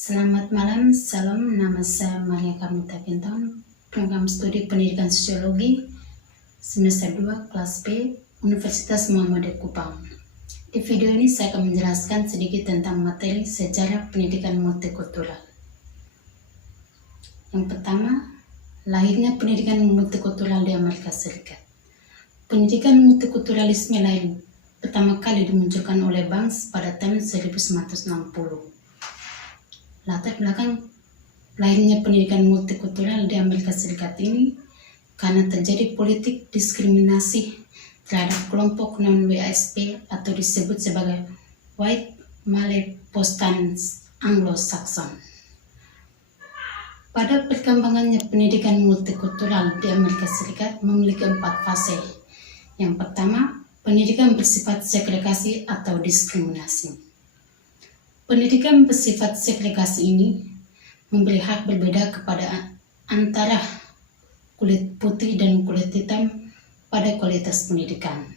Selamat malam, salam, nama saya Maria Kamita Kinton, program studi pendidikan sosiologi, semester 2, kelas B, Universitas Muhammadiyah Kupang. Di video ini saya akan menjelaskan sedikit tentang materi sejarah pendidikan multikultural. Yang pertama, lahirnya pendidikan multikultural di Amerika Serikat. Pendidikan multikulturalisme lahir pertama kali dimunculkan oleh Banks pada tahun 1960. Latar belakang lahirnya pendidikan multikultural di Amerika Serikat ini karena terjadi politik diskriminasi terhadap kelompok non-WASP atau disebut sebagai White Malay Protestant Anglo-Saxon. Pada perkembangannya pendidikan multikultural di Amerika Serikat memiliki 4 fase. Yang pertama, pendidikan bersifat segregasi atau diskriminasi. Pendidikan bersifat segregasi ini memberi hak berbeda kepada antara kulit putih dan kulit hitam pada kualitas pendidikan.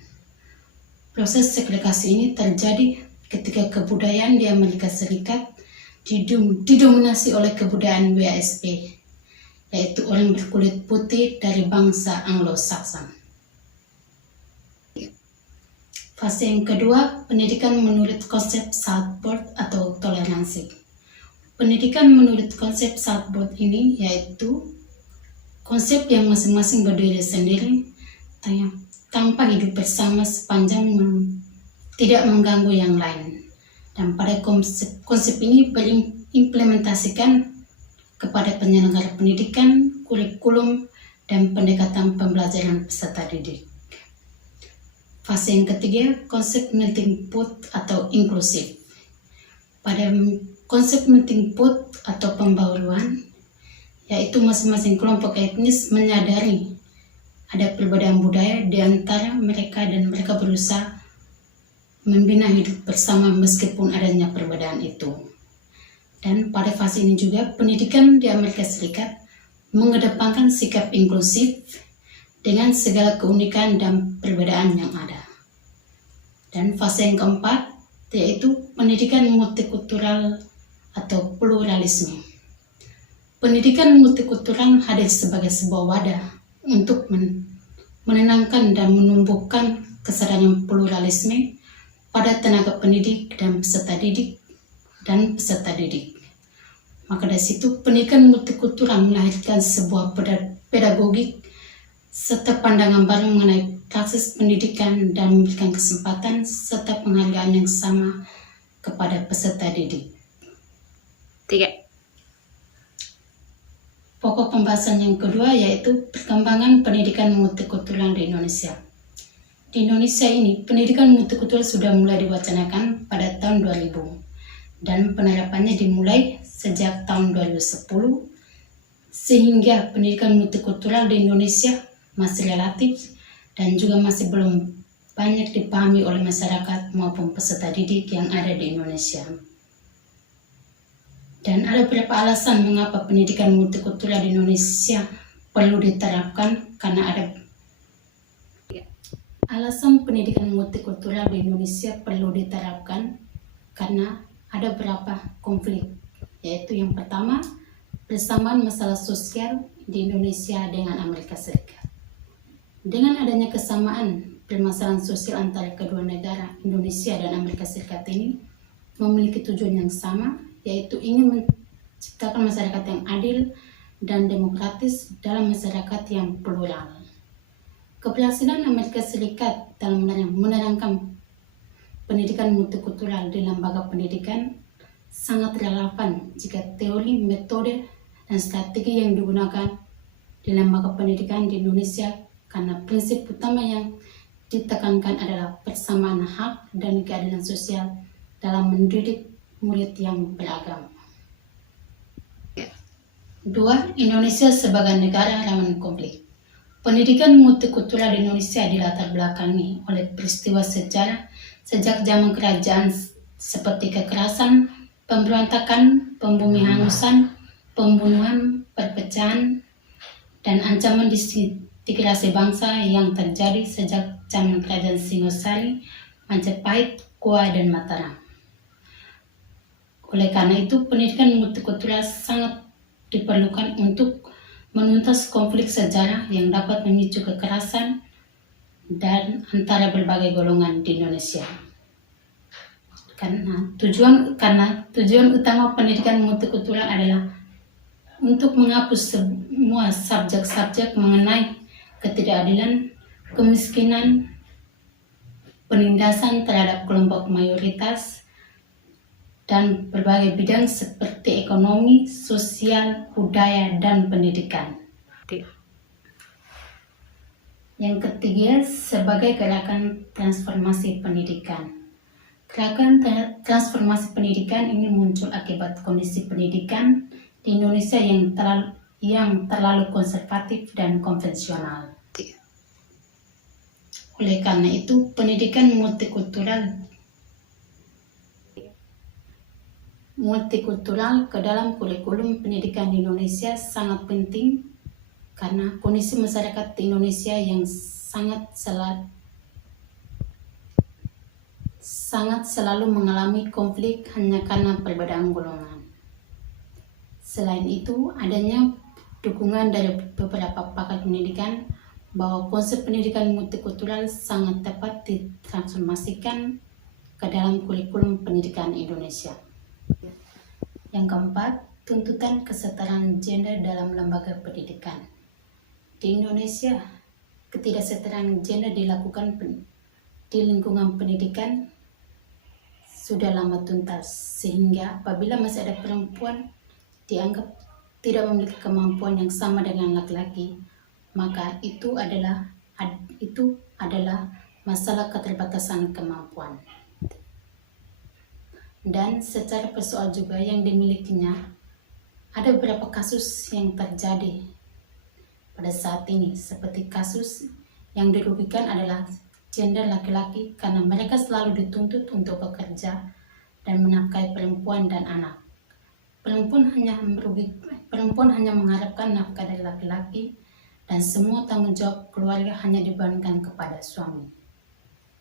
Proses segregasi ini terjadi ketika kebudayaan di Amerika Serikat didominasi oleh kebudayaan WASP, yaitu orang berkulit putih dari bangsa Anglo-Saxon. Fase yang kedua, pendidikan menurut konsep Southboard atau toleransi. Pendidikan menurut konsep Southboard ini yaitu konsep yang masing-masing berdiri sendiri tanpa hidup bersama sepanjang tidak mengganggu yang lain. Dan pada konsep ini berimplementasikan kepada penyelenggara pendidikan, kurikulum, dan pendekatan pembelajaran peserta didik. Fase yang ketiga, konsep melting pot atau inklusif. Pada konsep melting pot atau pembaruan, yaitu masing-masing kelompok etnis menyadari ada perbedaan budaya di antara mereka dan mereka berusaha membina hidup bersama meskipun adanya perbedaan itu. Dan pada fase ini juga pendidikan di Amerika Serikat mengedepankan sikap inklusif dengan segala keunikan dan perbedaan yang ada. Dan fase yang keempat yaitu pendidikan multikultural atau pluralisme. Pendidikan multikultural hadir sebagai sebuah wadah untuk menenangkan dan menumbuhkan kesadaran pluralisme pada tenaga pendidik dan peserta didik. Maka dari situ pendidikan multikultural melahirkan sebuah pedagogik serta pandangan baru mengenai praksis pendidikan dan memberikan kesempatan serta penghargaan yang sama kepada peserta didik. 3. Pokok pembahasan yang kedua yaitu perkembangan pendidikan multikultural di Indonesia. Di Indonesia ini, pendidikan multikultural sudah mulai diwacanakan pada tahun 2000 dan penerapannya dimulai sejak tahun 2010 sehingga pendidikan multikultural di Indonesia masih relatif dan juga masih belum banyak dipahami oleh masyarakat maupun peserta didik yang ada di Indonesia. Dan ada beberapa alasan mengapa pendidikan multikultural di Indonesia perlu diterapkan karena ada alasan pendidikan multikultural di Indonesia perlu diterapkan karena ada beberapa konflik, yaitu yang pertama, persamaan masalah sosial di Indonesia dengan Amerika Serikat. Dengan adanya kesamaan permasalahan sosial antara kedua negara, Indonesia dan Amerika Serikat ini memiliki tujuan yang sama, yaitu ingin menciptakan masyarakat yang adil dan demokratis dalam masyarakat yang plural. Keberhasilan Amerika Serikat dalam menerangkan pendidikan multikultural di lembaga pendidikan sangat relevan jika teori, metode, dan strategi yang digunakan di lembaga pendidikan di Indonesia karena prinsip utama yang ditekankan adalah persamaan hak dan keadilan sosial dalam mendidik murid yang beragama. 2. Indonesia sebagai negara rawan konflik. Pendidikan multikultural di Indonesia dilatar belakangi oleh peristiwa sejarah sejak zaman kerajaan seperti kekerasan, pemberontakan, pembumihangusan, pembunuhan, perpecahan, dan ancaman disintegrasi bangsa yang terjadi sejak zaman kerajaan Singosari, Majapahit, Goa, dan Mataram. Oleh karena itu, pendidikan multikultural sangat diperlukan untuk menuntas konflik sejarah yang dapat memicu kekerasan dan antara berbagai golongan di Indonesia. Karena tujuan utama pendidikan multikultural adalah untuk menghapus semua subjek-subjek mengenai ketidakadilan, kemiskinan, penindasan terhadap kelompok mayoritas, dan berbagai bidang seperti ekonomi, sosial, budaya, dan pendidikan. Yang ketiga, sebagai gerakan transformasi pendidikan. Gerakan transformasi pendidikan ini muncul akibat kondisi pendidikan di Indonesia yang terlalu konservatif dan konvensional. Oleh karena itu, pendidikan multikultural ke dalam kurikulum pendidikan di Indonesia sangat penting karena kondisi masyarakat di Indonesia yang sangat selalu mengalami konflik hanya karena perbedaan golongan. Selain itu, adanya dukungan dari beberapa pakar pendidikan bahwa konsep pendidikan multikultural sangat tepat ditransformasikan ke dalam kurikulum pendidikan Indonesia. Yang keempat, tuntutan kesetaraan gender dalam lembaga pendidikan. Di Indonesia, ketidaksetaraan gender dilakukan di lingkungan pendidikan sudah lama tuntas, sehingga apabila masih ada perempuan dianggap tidak memiliki kemampuan yang sama dengan laki-laki, maka itu adalah masalah keterbatasan kemampuan. Dan secara persoal juga yang dimilikinya, ada beberapa kasus yang terjadi pada saat ini, seperti kasus yang dirugikan adalah gender laki-laki karena mereka selalu dituntut untuk bekerja dan menafkahi perempuan dan anak. Perempuan hanya mengharapkan nafkah dari laki-laki dan semua tanggung jawab keluarga hanya dibebankan kepada suami.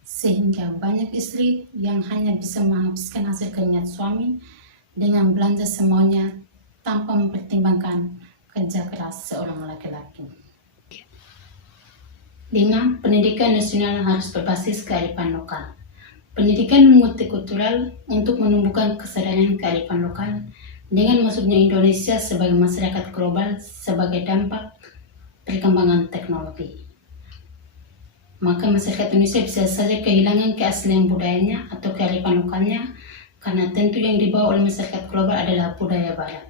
Sehingga banyak istri yang hanya bisa menghabiskan hasil keringat suami dengan belanja semaunya tanpa mempertimbangkan kerja keras seorang laki-laki. 5. Pendidikan nasional harus berbasis kearifan lokal. Pendidikan multikultural untuk menumbuhkan kesadaran kearifan lokal dengan masuknya Indonesia sebagai masyarakat global sebagai dampak perkembangan teknologi. Maka masyarakat Indonesia bisa saja kehilangan keaslian budayanya atau kearifan lokalnya karena tentu yang dibawa oleh masyarakat global adalah budaya barat.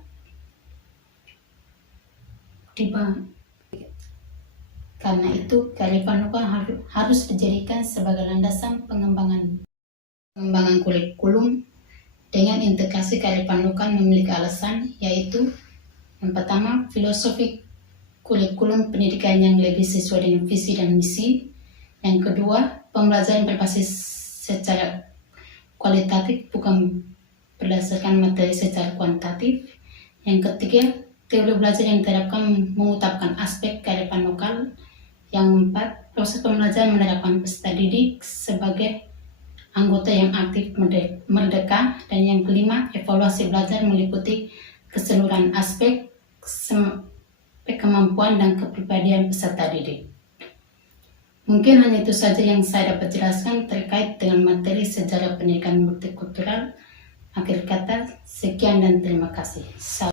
Karena itu, kearifan lokal harus dijadikan sebagai landasan pengembangan kurikulum dengan integrasi kearifan lokal memiliki alasan, yaitu yang pertama, filosofi kurikulum pendidikan yang lebih sesuai dengan visi dan misi. Yang kedua, pembelajaran berbasis secara kualitatif bukan berdasarkan materi secara kuantitatif. Yang ketiga, teori belajar yang diterapkan mengutamakan aspek kearifan lokal. Yang keempat, proses pembelajaran menerapkan peserta didik sebagai anggota yang aktif merdeka. Dan yang kelima, evaluasi belajar meliputi keseluruhan aspek kemampuan dan kepribadian peserta didik. Mungkin hanya itu saja yang saya dapat jelaskan terkait dengan materi sejarah pendidikan multikultural. Akhir kata, sekian dan terima kasih. Salam.